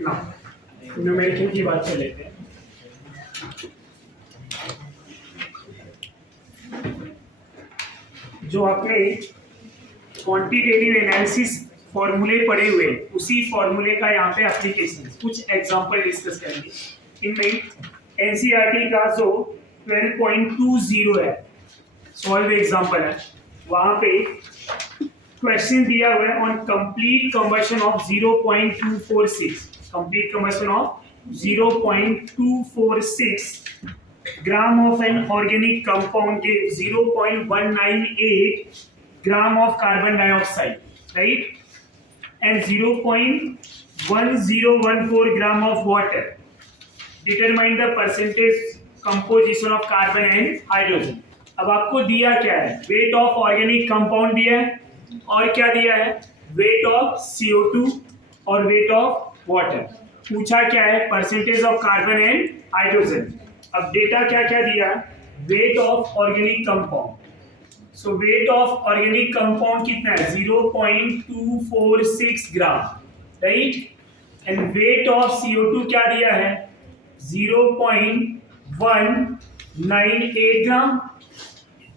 ना न्यूमेरिकल की बात कर लेते हैं। जो आपने क्वांटिटेटिव एनालिसिस फॉर्मूले पढ़े हुए, उसी फॉर्मूले का यहाँ पे एप्लीकेशन, कुछ एग्जांपल डिस्कस करेंगे। इनमें एनसीईआरटी का जो 12.20 है, सॉल्व एग्जांपल है, वहां पे क्वेश्चन दिया हुआ है on complete combustion of 0.246, complete combustion of 0.246 gram of an organic compound gives 0.198 gram of carbon dioxide, right? And 0.1014 gram of water. Determine the percentage composition of carbon and hydrogen. अब आपको दिया क्या है? Weight of organic compound दिया है और क्या दिया है? Weight of CO2 और weight of water. पूछा क्या है? Percentage of carbon and hydrogen. अब डेटा क्या क्या दिया? Weight of organic compound. So weight of organic compound कितना है? 0.246 ग्राम, right? And weight of CO2 क्या दिया है? 0.198 ग्राम,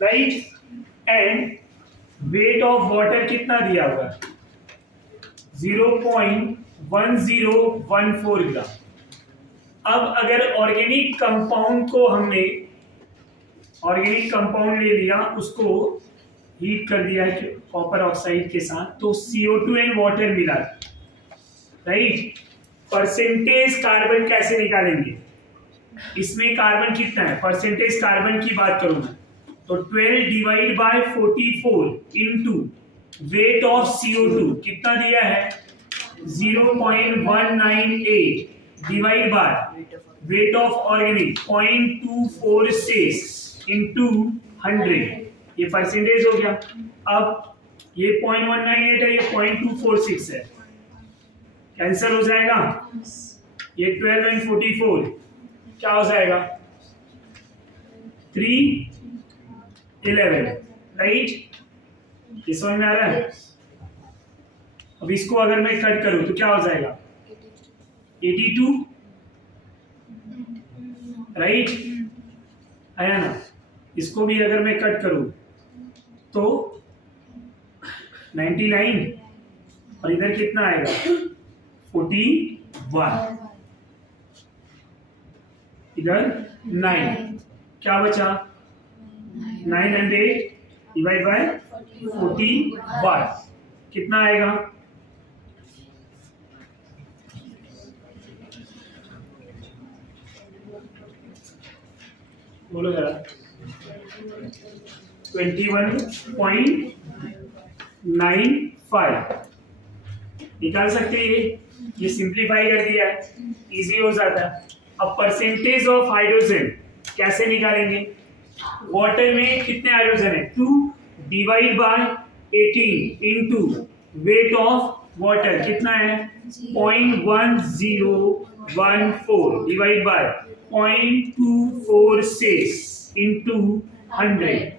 right? And weight of water कितना दिया हुआ है? 0.1014 ग्राम। अब अगर ऑर्गेनिक कंपाउंड को हमने ऑर्गेनिक कंपाउंड ले लिया, उसको हीट कर दिया है कॉपर ऑक्साइड के साथ, तो CO2 एंड वाटर मिला, राइट? परसेंटेज कार्बन कैसे निकालेंगे? इसमें कार्बन कितना है? परसेंटेज कार्बन की बात करूं मैं तो 12 divide by 44 into weight of CO2 कितना दिया है? 0.198 divide by weight of organic 0.246 into 100, ये परसेंटेज हो गया। अब ये 0.198 है, ये 0.246 है, कैंसिल हो जाएगा। ये 12 एंड 44 क्या हो जाएगा? 311, राइट? ये समझ में आ रहा है? अब इसको अगर मैं कट करूं तो क्या हो जाएगा? 82, राइट? आया ना? इसको भी अगर मैं कट करूं तो 99, और इधर कितना आएगा? 41, इधर 9, क्या बचा? 900 डिवाइड बाय 41 कितना आएगा? बोलो जरा। 21.95 निकाल सकते हैं। ये सिंप्लीफाई कर दिया है, इजी हो जाता है। अब परसेंटेज ऑफ हाइड्रोजन कैसे निकालेंगे? वाटर में कितने हाइड्रोजन है? 2 divide bye 18 into weight of water कितना है? 0.1014 डिवाइड बाय 0.246 इंटू 100।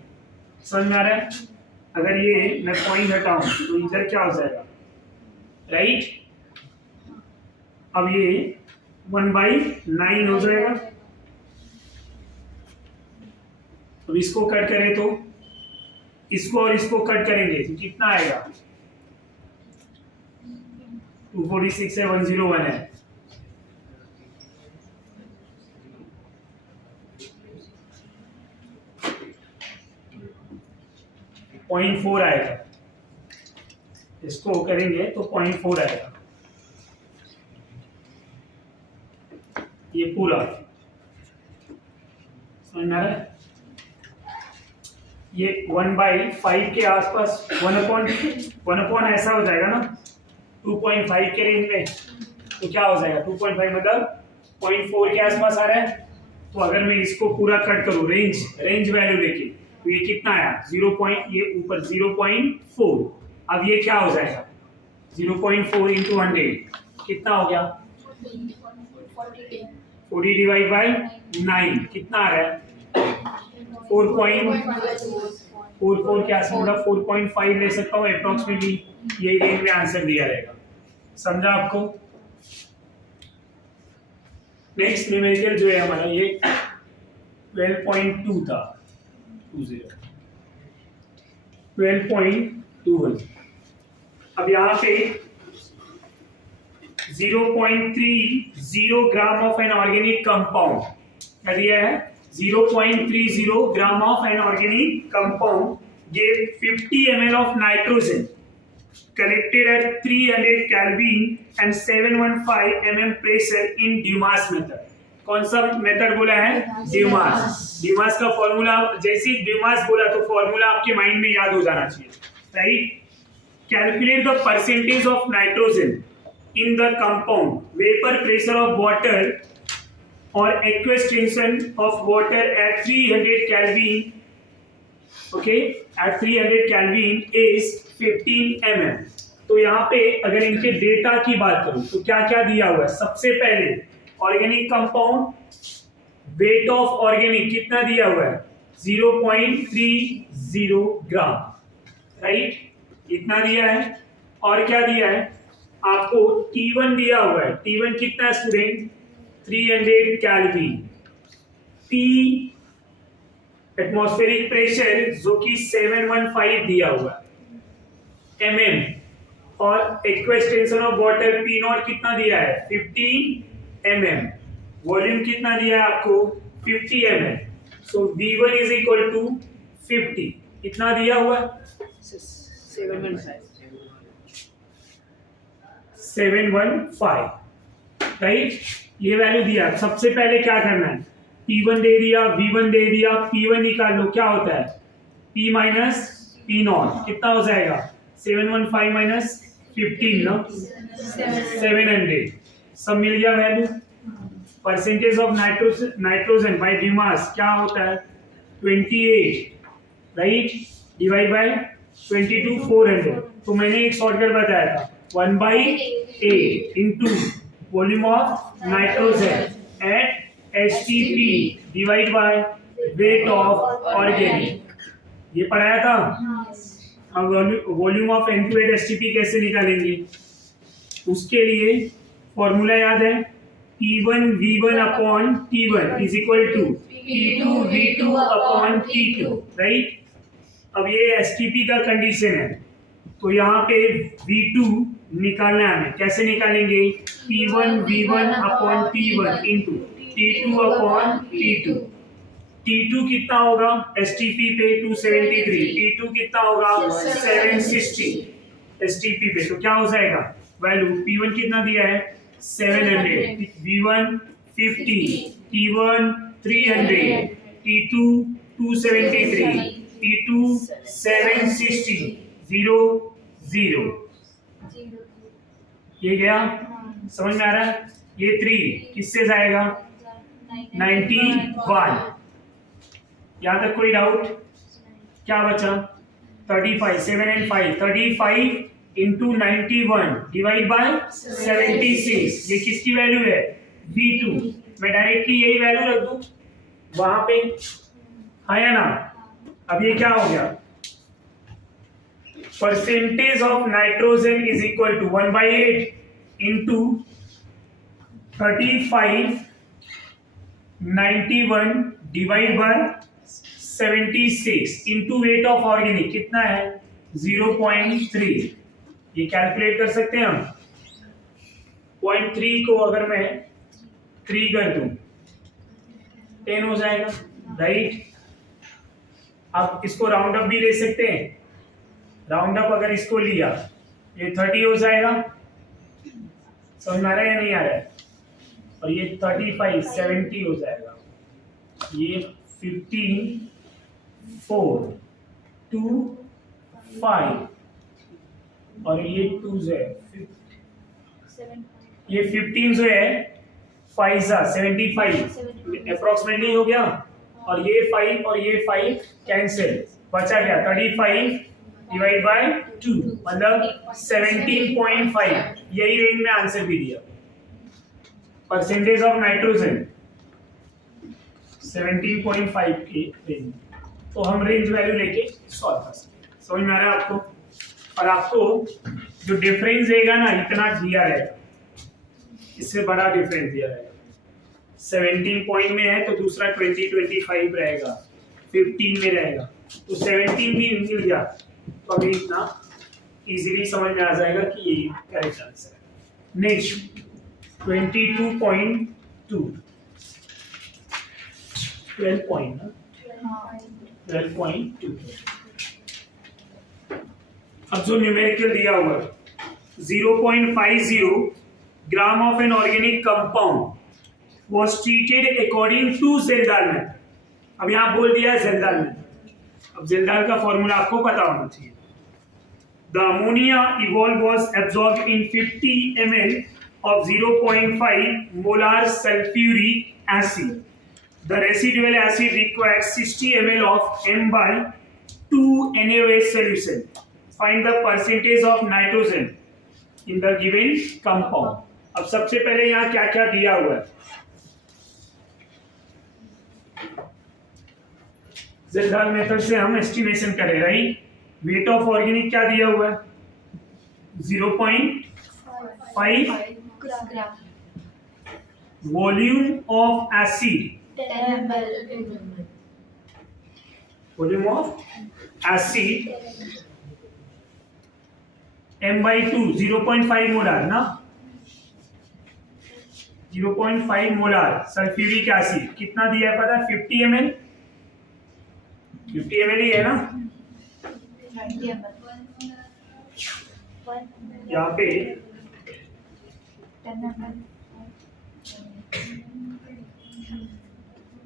समझ में आ रहा है? अगर ये मैं पॉइंट हटाऊं तो इधर क्या हो जाएगा, राइट? अब ये 1/9 हो जाएगा। अब इसको कट करें तो इसको और इसको कट करेंगे तो कितना आएगा? 246 है, 101 है, .4 आएगा। इसको करेंगे तो 0.4 आएगा। ये पूरा समझ में आ रहा है? ये 1/5 के आसपास 1/1 ऐसा हो जाएगा ना, 2.5 के रेंज में, तो क्या हो जाएगा? 2.5 मतलब 0.4 के आसपास आ रहा है। तो अगर मैं इसको पूरा कट करूं रेंज वैल्यू लेके, तो ये कितना आया? 0. ये ऊपर 0.4। अब ये क्या हो जाएगा? 0.4 इंटू 100 कितना हो गया? 40 डिवाइड बाय 9 कितना आ रहा है? 4.44 के आसपास, मतलब 4.5 ले सकता हूँ अप्रोक्सीमेटली। यही रेंज में आंसर दिया रहेगा। समझा आपको? नेक्स्ट न्यूमेरिकल जो है हमारा ये 12.2 था, 12.21। अब यहाँ पे 0.30 gram of an organic compound क्या दिया है, 0.30 gram of an organic compound gave 50 ml of nitrogen collected at 300 Kelvin and 715 mm pressure in Dumas method। कौन सा मेथड बोला है, ड्यूमास। ड्यूमास का फॉर्मूला, जैसे ही ड्यूमास बोला तो फॉर्मूला आपके माइंड में याद हो जाना चाहिए, right. Calculate the percentage of nitrogen in the compound, vapour pressure of water और aqueous tension of water at 300 Kelvin, okay, at 300 Kelvin is 15 mm। तो यहाँ पे अगर इनके डेटा की बात करूं तो क्या क्या दिया हुआ है, सबसे पहले organic compound, wait of organic कितना दिया हुआ है, 0.30 ग्राम, राइट, इतना दिया है। और क्या दिया है आपको, T1 दिया हुआ है, T1 कितना है student, 300 Kelvin, P atmospheric pressure जो कि 715 दिया हुआ है mm, और aqueous tension of water P not कितना दिया है, 15 mm, वॉल्यूम कितना दिया है आपको, 50 mm, so V1 is equal to 50, कितना दिया हुआ है, 715, राइट, ये वैल्यू दिया। सबसे पहले क्या करना है, P1 दे दिया, V1 दे दिया, P1 निकाल लो, क्या होता है P माइनस P नॉट, कितना हो जाएगा 715 माइनस 15 ना, 700, सब मिल गया value. Percentage of nitrogen by Dumas क्या होता है 28, राइट, डिवाइड बाय 22 400। तो मैंने एक शॉर्टकट बताया था 1/8 into volume of nitrogen eight STP divide by weight of organic, ये पढ़ाया था। हम वॉल्यूम ऑफ N2 STP कैसे निकालेंगे, उसके लिए फॉर्मूला याद है, P1 V1 upon T1 is equal to P2 V2 upon T2, right. अब ये STP का कंडीशन है, तो यहाँ पे V2 निकालना है हमें, कैसे निकालेंगे, P1 V1 upon T1 into T2 upon T2। T2 कितना होगा STP पे 273, T2 कितना होगा 760 STP पे, तो क्या हो जाएगा वैल्यू, P1 कितना दिया है 700, V1 50, T1 300, T2 273, T2 760, 0 0, ये गया, समझ में आ रहा है। ये 3 किससे जाएगा 91, यहाँ तक कोई डाउट, क्या बचा 35, 7 and 5, 35 इंटू 91 डिवाइड बाय 76, ये किसकी वैल्यू है V2, मैं डायरेक्टली यही वैल्यू रख दूं वहां पे, है या ना। अब ये क्या हो गया, percentage of nitrogen is equal to 1/8 into 35 91 divide by 76 into weight of organic कितना है 0.3, ये कैलकुलेट कर सकते हैं हम। 0.3 को अगर मैं 3 कर दूं 10 हो जाएगा, राइट। आप इसको राउंड अप भी ले सकते हैं, राउंड अप अगर इसको लिया ये 30 हो जाएगा, समझ में आ रहा है या नहीं आ रहा है, और ये 35 70 हो जाएगा, ये 15 4 2 5 और ये 2 है, ये 15 जो है 5 75 अप्रोक्सीमेटली हो गया, और ये 5 और ये 5 कैंसिल, बचा क्या 35 डिवाइड बाय 2 मतलब 17.5, यही रेंज में आंसर भी दिया। परसेंटेज ऑफ नाइट्रोजन 17.5 की रेंज, तो हम रेंज वैल्यू लेके सॉल्व कर सकते हैं, समझ में आ रहा है आपको। और आपको जो डिफरेंस देगा ना इतना दिया रहेगा, इससे बड़ा डिफरेंस दिया रहेगा। 17 पॉइंट में है तो दूसरा 20-25 रहेगा, 15 में रहेगा, तो 17 भी मिल गया तो अभी इतना इजीली समझ में आ जाएगा कि ये करेक्ट आंसर है। नेक्स्ट 22.2 12 पॉइंट ना 12.2। अब जो न्यूमेरिकल दिया हुआ है 0.50 gram of an organic compound was treated according to Zendal method। अब यहाँ बोल दिया Zendal method। अब Zendal का फॉर्मूला आपको पता होना चाहिए। The ammonia evolved was absorbed in 50 ml of 0.5 molar sulfuric acid। The residual acid required 60 ml of M/2 NaOH solution। Find the percentage of nitrogen in the given compound। अब सबसे पहले यहाँ क्या क्या दिया हुआ है, ज़ेंडाल मेथड से हम एस्टिमेशन करें, राइट। वेट ऑफ ऑर्गेनिक क्या दिया हुआ है 0.5 gram, volume of acid 10 ml, volume of acid M/2 0.5 molar ना, 0.5 मोलार सल्फ्यूरिक एसिड कितना दिया है पता है 50 ml, 50 ml ही है ना। 90 ml, यहाँ पे 10 ml,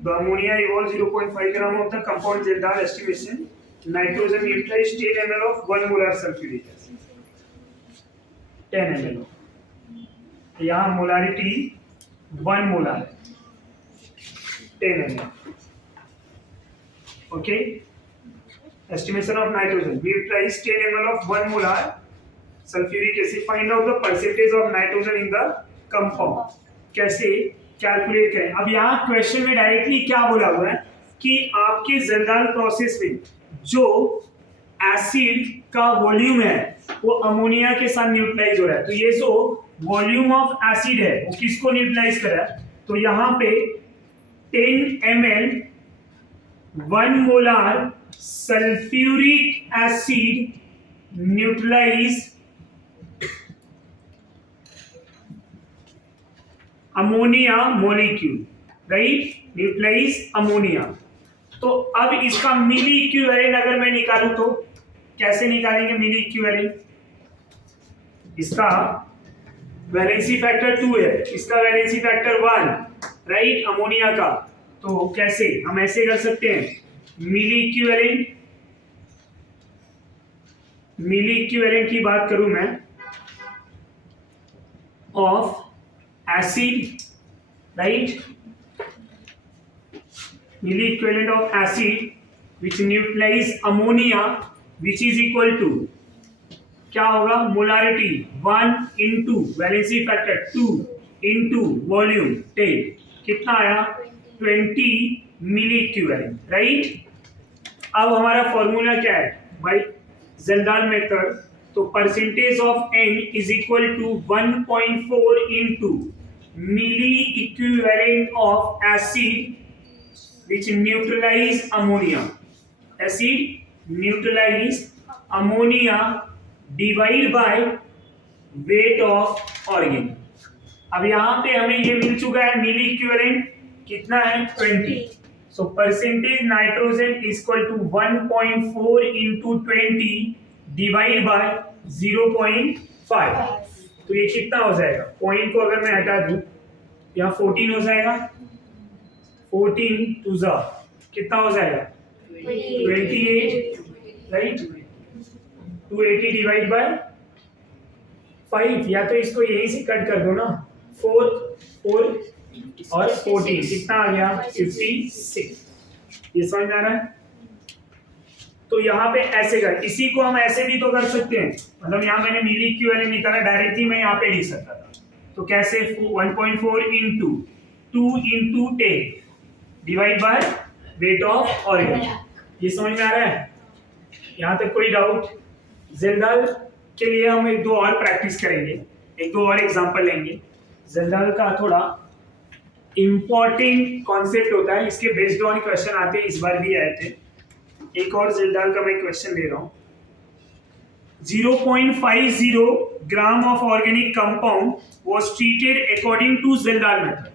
the ammonia evolves 0.5 gram of the compound Zendal estimation nitrogen utilized 10 ml of 1 molar sulfuric acid, 10 ml यहाँ मोलारिटी 1 मोलार है 10 ml। Okay, estimation of nitrogen we utilize 10 ml of 1 molar sulfuric acid। find out the percentage of nitrogen in the compound। कैसे calculate करें। अब यहाँ question में directly क्या बोला हुआ है कि आपके ज़ेंडाल प्रोसेस में जो एसिड का वॉल्यूम है वो अमोनिया के साथ न्यूट्रलाइज हो रहा है, तो ये जो वॉल्यूम ऑफ एसिड है वो किसको न्यूट्रलाइज कर रहा है, तो यहाँ पे 10 ml 1 molar sulphuric acid neutralise ammonia molecule, right, neutralise ammonia. तो अब इसका मिली इक्विवेलेंट अगर मैं निकालूं तो कैसे निकालेंगे मिली इक्विवेलेंट, इसका वैलेंसी फैक्टर 2 है, इसका वैलेंसी फैक्टर 1, राइट, अमोनिया का। तो कैसे हम ऐसे कर सकते हैं मिली इक्विवेलेंट की बात करूं मैं of acid, right, milli equivalent of acid which neutralize ammonia which is equal to क्या होगा molarity 1 into valency factor 2 into volume 10 कितना आया 20 मिली इक्विवेलेंट, राइट। अब हमारा फॉर्मूला क्या है बाय ज़ेंडाल मेथड, तो percentage of n is equal to 1.4 into milli equivalent of acid which neutralise ammonia, acid neutralise ammonia divide by weight of organic. अब यहाँ पे हमें ये मिल चुका है मिली इक्विवेलेंट कितना है 20, so percentage nitrogen is equal to 1.4 into 20 divide by 0.5, तो ये कितना हो जाएगा, पॉइंट को अगर मैं हटा दूं यहाँ 14 हो जाएगा, 14 टू जा कितना हो जाएगा 28, राइट, 280 डिवाइड बाय 5, या तो इसको यहीं से कट कर दो ना, 4 और 14 कितना आ गया 56, ये समझ में आ रहा है। तो यहाँ पे ऐसे कर, इसी को हम ऐसे भी तो कर सकते हैं, मतलब यहाँ मैंने मिली इक्विवेलेंट निकाला डायरेक्टली मैं यहाँ पे लिख सकता था, तो कैसे 1.4 into 2 into 10 divide by weight of organic, ये समझ में आ रहा है। यहाँ तक कोई डाउट। ज़ेंडाल के लिए हम एक दो और प्रैक्टिस करेंगे, एक दो और एग्जांपल लेंगे, जिंदाल का थोड़ा इंपॉर्टेंट कॉन्सेप्ट होता है, इसके बेस्ड ऑन क्वेश्चन आते हैं, इस बार भी आए थे। एक और जिंदाल का मैं क्वेश्चन ले रहा हूँ। 0.50 gram of organic compound was treated according to Zildal method.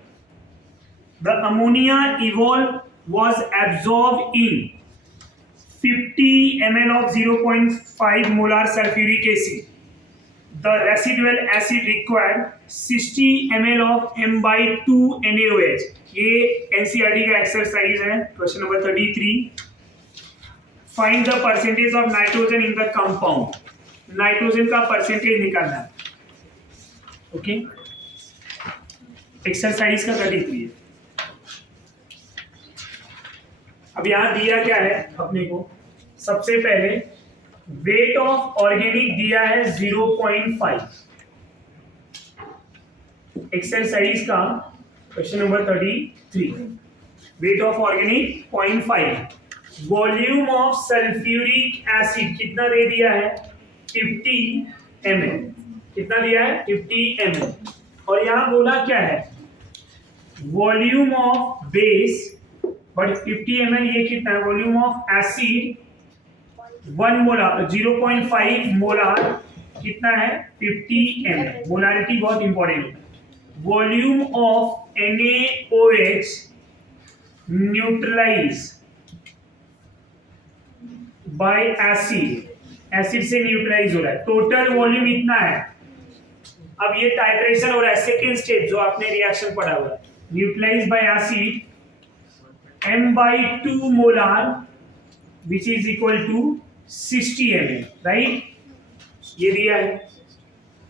The ammonia evolved was absorbed in 50 ml of 0.5 molar sulfuric acid. The residual acid required 60 ml of M/2 NaOH. ये NCERT का exercise है, question number 33। Find the percentage of nitrogen in the compound. Nitrogen का percentage निकालना है। Okay, exercise का 33 है। अब यहां दिया क्या है अपने को, सबसे पहले वेट ऑफ ऑर्गेनिक दिया है 0.5। एक्सरसाइज का question number 33, wait of organic 0.5। Volume of sulphuric acid कितना दे दिया है, 50 ml। कितना दिया है, 50 ml। और यहां बोला क्या है, volume of base, but 50 ml ये कितना है, volume of acid 1 molar 0.5 molar कितना है, 50 ml। मोलारिटी बहुत इंपॉर्टेंट है। Volume of NaOH neutralise by acid, acid से न्यूट्रलाइज हो रहा है, टोटल वॉल्यूम इतना है। अब ये टाइट्रेशन हो रहा है, सेकेंड स्टेप जो आपने रिएक्शन पढ़ा हुआ है, neutralise by acid M/2 molar which is equal to 60 ml, right. ये दिया है।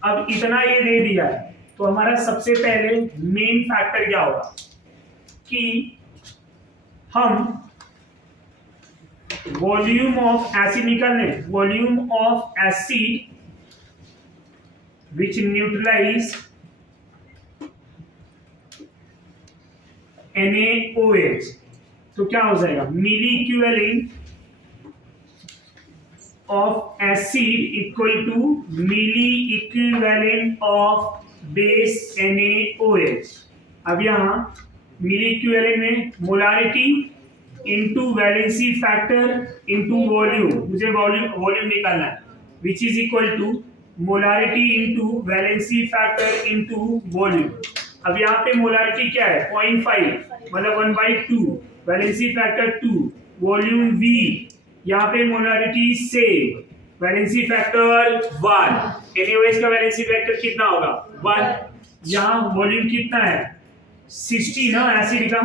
अब इतना ये दे दिया है, तो हमारा सबसे पहले मेन फैक्टर क्या होगा कि हम वॉल्यूम ऑफ एसिड निकालने, volume of acid which neutralize NaOH, तो क्या हो जाएगा, milli equivalent of acid equal to milli equivalent of base NaOH। अब यहां मिली इक्विवेलेंट में molarity into valency factor into volume, मुझे वॉल्यूम निकालना है, which is equal to molarity into valency factor into volume. अब यहाँ पे मोलारिटी क्या है, 0.5 मतलब 1/2, वैलेंसी फैक्टर 2, वॉल्यूम V, यहाँ पे मोलारिटी से वैलेंसी फैक्टर 1, NaOH का वैलेंसी फैक्टर कितना होगा, 1। यहाँ वॉल्यूम कितना है, 60 ना एसिड का,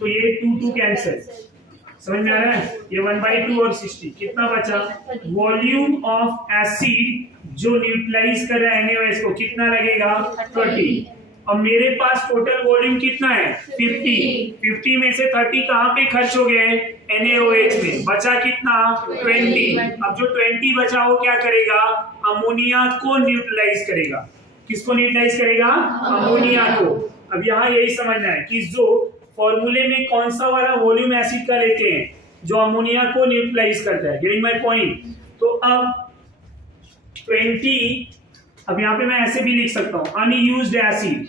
तो ये 2 कैंसिल, समझ में आ रहा है। ये 1/2 और 60 कितना बचा, वॉल्यूम ऑफ एसिड जो न्यूट्रलाइज कर रहा है NaOH को कितना लगेगा, 30। और मेरे पास टोटल वॉल्यूम कितना है, 50 में से 30 कहाँ पे खर्च हो गए, NaOH में, बचा कितना, 20। अब जो 20 बचा वो क्या करेगा, अमोनिया को न्यूट्रलाइज करेगा। किसको न्यूट्रलाइज करेगा, अमोनिया को। अब यहाँ यही समझना है कि जो फॉर्मूले में कौन सा वाला वॉल्यूम एसिड का लेते हैं जो अमोनिया को न्यूट्रलाइज करता है, गेटिंग माय पॉइंट। तो अब 20, अब यहाँ पे मैं ऐसे भी लिख सकता हूं, अनयूज्ड एसिड,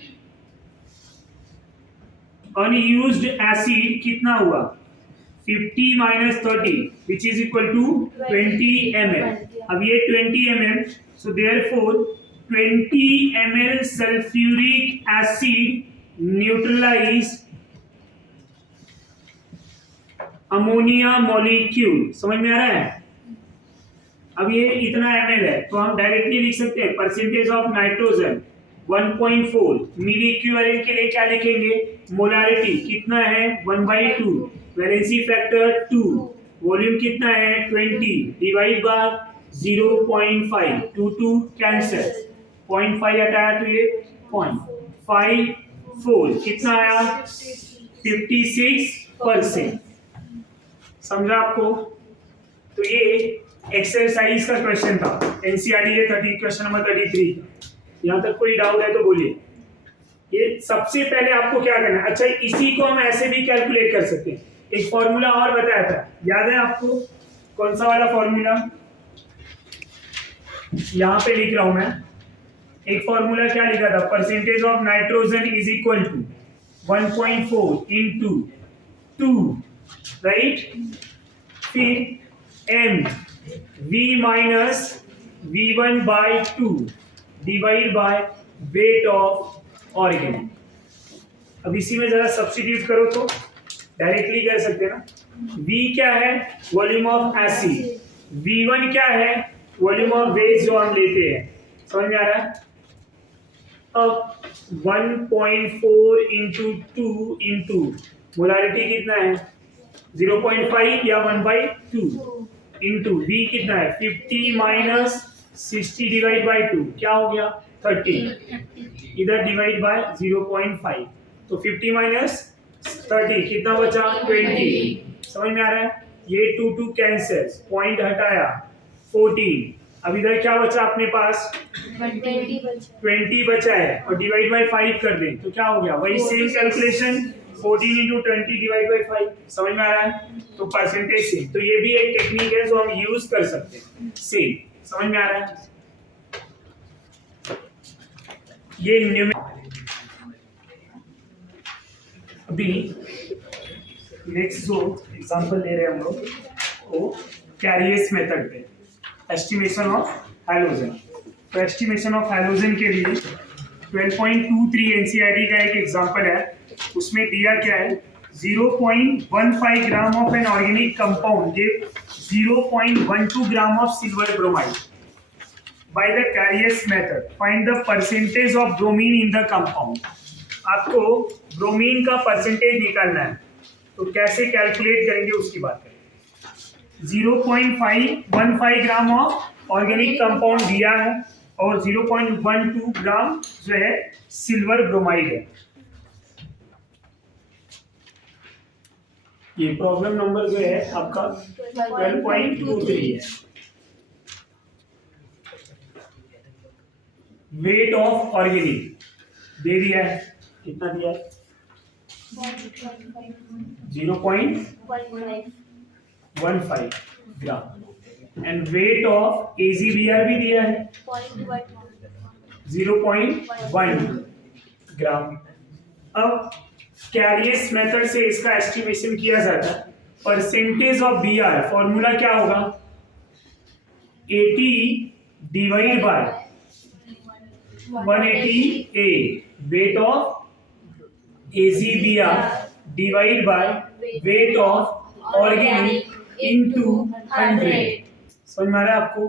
अनयूज्ड एसिड कितना हुआ, 50 - 30 which is equal to 20 ml। अब ये 20 ml, so therefore 20 ml sulphuric acid neutralise ammonia molecule, समझ में आ रहा है। अब ये इतना ml है, तो हम डायरेक्टली लिख सकते हैं percentage of nitrogen 1.4, milliequivalent के लिए क्या लिखेंगे, मोलारिटी कितना है, 1/2, वैलेंसी फैक्टर 2, वॉल्यूम कितना है 20, डिवाइड बाय 0.5, 2 कैंसिल, 0.5 हटाया तो ये 0.54, कितना आया 56%। समझा आपको। तो ये एक्सरसाइज का क्वेश्चन था, एनसीईआरटी के 30 क्वेश्चन नंबर 33। यहाँ तक कोई डाउट है तो बोलिए। ये सबसे पहले आपको क्या करना है, अच्छा इसी को हम ऐसे भी कैलकुलेट कर सकते हैं। एक फॉर्मूला और बताया था, याद है आपको, कौन सा वाला फॉर्मूला, यहाँ पे लिख रहा हूं मैं, एक फॉर्मूला क्या लिखा था, percentage of nitrogen is equal to 1.4 into 2, right. फिर m v minus v1 by 2 divide by weight of organic. अब इसी में जरा सब्स्टिट्यूट करो तो डायरेक्टली कर सकते हैं ना। v क्या है, वॉल्यूम ऑफ एसिड, v1 क्या है, वॉल्यूम ऑफ वेस्ट जो हम लेते हैं, समझ में आ रहा है। अब 1.4 इंटू 2 इंटू मोलारिटी कितना है 0.5 या 1/2 इंटू v कितना है 50 माइनस 60 डिवाइड बाई 2 क्या हो गया 30, इधर डिवाइड बाय 0.5, तो 50 माइनस 30 कितना बचा 20, समझ में आ रहा है। ये 2 कैंसिल, पॉइंट हटाया 14, अब इधर क्या बचा अपने पास 20 बचा है और डिवाइड बाय 5 कर दें तो क्या हो गया वही same calculation 14 into 20 divide bye 5, समझ में आ रहा है। तो परसेंटेज सेम, तो ये भी एक टेक्निक है जो हम यूज कर सकते हैं, सेम, समझ में आ रहा है। ये अभी नेक्स्ट जो एग्जांपल ले रहे हैं हम लोग वो कैरियस मेथड पे, एस्टिमेशन ऑफ हैलोजन। तो एस्टिमेशन ऑफ हैलोजन के लिए 12.23 एनसीईआरटी का एक एग्जांपल है, उसमें दिया क्या है 0.15 gram of an organic compound give 0.12 gram of silver bromide by the Carius method find the percentage of bromine in the compound। आपको ब्रोमीन का परसेंटेज निकालना है, तो कैसे कैलकुलेट करेंगे उसकी बात करें। 0.15 ग्राम ऑफ ऑर्गेनिक कंपाउंड दिया है और 0.12 ग्राम जो है सिल्वर ब्रोमाइड है। ये प्रॉब्लम नंबर जो है आपका 12.23 है। वेट ऑफ ऑर्गेनिक दे दिया है, कितना दिया है 0.15 gram and weight of AgBr भी दिया है 0.1 ग्राम। अब कैरियस मेथड से इसका एस्टिमेशन किया जाता है। परसेंटेज ऑफ Br फॉर्मूला क्या होगा 80 divide by 180A weight of AgBr divided by weight of organic into 100। समझ में आ रहा है आपको।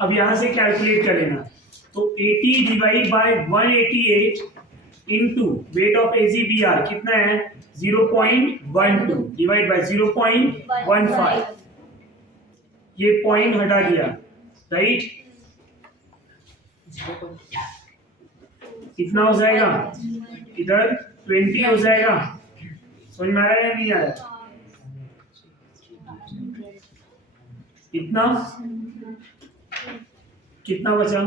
अब यहां से कैलकुलेट कर लेना, तो 80 divide by 180A into weight of AgBr कितना है 0.12 डिवाइड बाय 0.15, ये पॉइंट हटा दिया, राइट। कितना हो जाएगा इधर 20 हो जाएगा, समझ में आ रहा है या नहीं आ रहा। इतना कितना बचा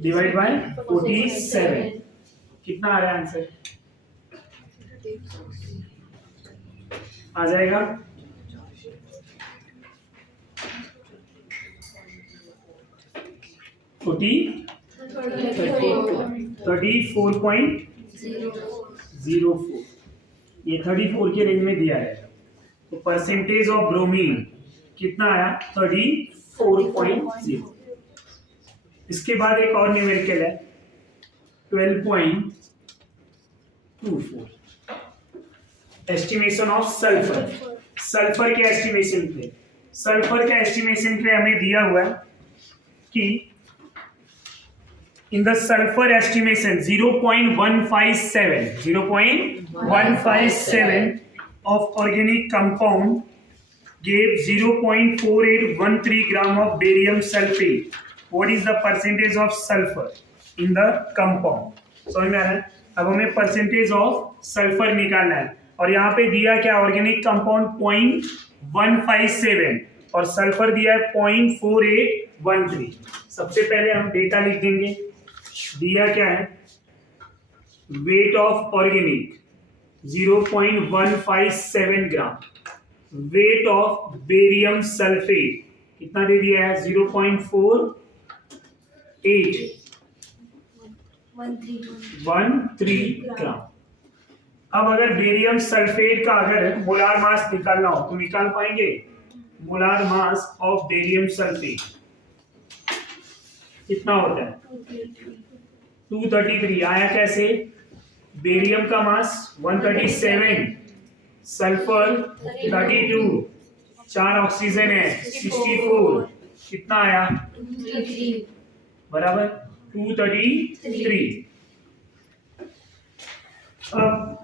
डिवाइड बाय 47, कितना आ रहा है आंसर आ जाएगा 34.04, ये 34 के रेंज में दिया है। तो परसेंटेज ऑफ ब्रोमीन कितना आया 34.0। इसके बाद एक और न्यूमेरिकल है 12.24 एस्टिमेशन ऑफ सल्फर। सल्फर के एस्टिमेशन पे हमें दिया हुआ है कि in the sulfur estimation 0.157 of organic compound gave 0.4813 gram of barium sulfate। what is the percentage of sulfur in the compound? समझ में आ रहा है। अब हमें परसेंटेज ऑफ सल्फर निकालना है और यहाँ पे दिया क्या ऑर्गेनिक कंपाउंड 0.157 और सल्फर दिया है 0.4813। सबसे पहले हम डेटा लिख देंगे। दिया क्या है wait of organic 0.157 gram, weight of barium sulphate कितना दे दिया है 0.48 13 ग्राम। अब अगर बेरियम सल्फेट का अगर मोलार मास निकालना हो तो निकाल पाएंगे। Molar mass of barium sulphate कितना होता है 233। आया कैसे? बेरियम का मास 137, सल्फर 32, 4 ऑक्सीजन है 64, कितना आया बराबर 233। अब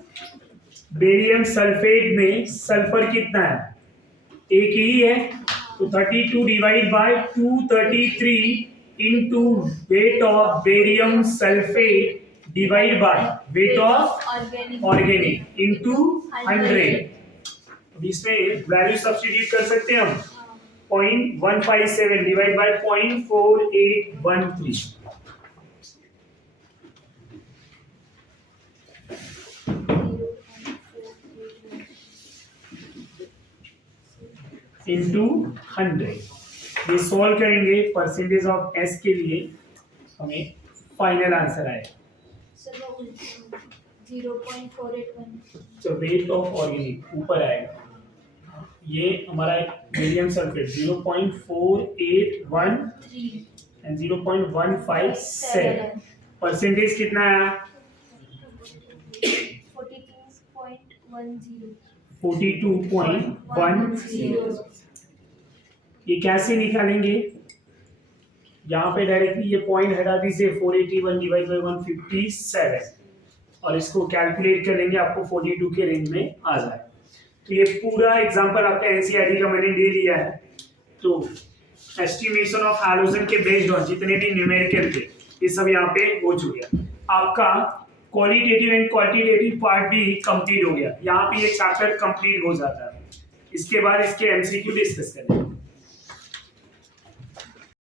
बेरियम सल्फेट में सल्फर कितना है? एक ही है, तो 32 divide by 233 into weight of barium sulphate divide by weight of organic into 100। अब इसमें वैल्यू सब्स्टिट्यूट कर सकते हैं हम 0.157 डिवाइड बाय 0.4813 इंटू 100। ये सॉल्व करेंगे परसेंटेज ऑफ एस के लिए हमें फाइनल आंसर आएगा। 0.481 तो वेट ऑफ ऑर्गेनिक ऊपर आएगा, ये हमारा बेरियम सल्फेट 0.481 एंड 0.157। परसेंटेज कितना आया 42.10। ये कैसे निकालेंगे? यहाँ पे डायरेक्टली ये पॉइंट हटा दीजिए 481 डिवाइड बाय 157 और इसको कैलकुलेट कर लेंगे, आपको 42 के रेंज में आ जाए। तो ये पूरा एग्जांपल आपका एनसीईआरटी का मैंने ले लिया है। तो एस्टिमेशन ऑफ हैलोजन के बेस्ड ऑन जितने भी न्यूमेरिकल थे ये सब यहाँ पे हो चुका है। आपका क्वालिटेटिव एंड क्वांटिटेटिव पार्ट भी कंप्लीट हो गया। यहाँ पे ये चैप्टर कंप्लीट हो जाता है। इसके बाद इसके एमसीक्यू डिस्कस करेंगे।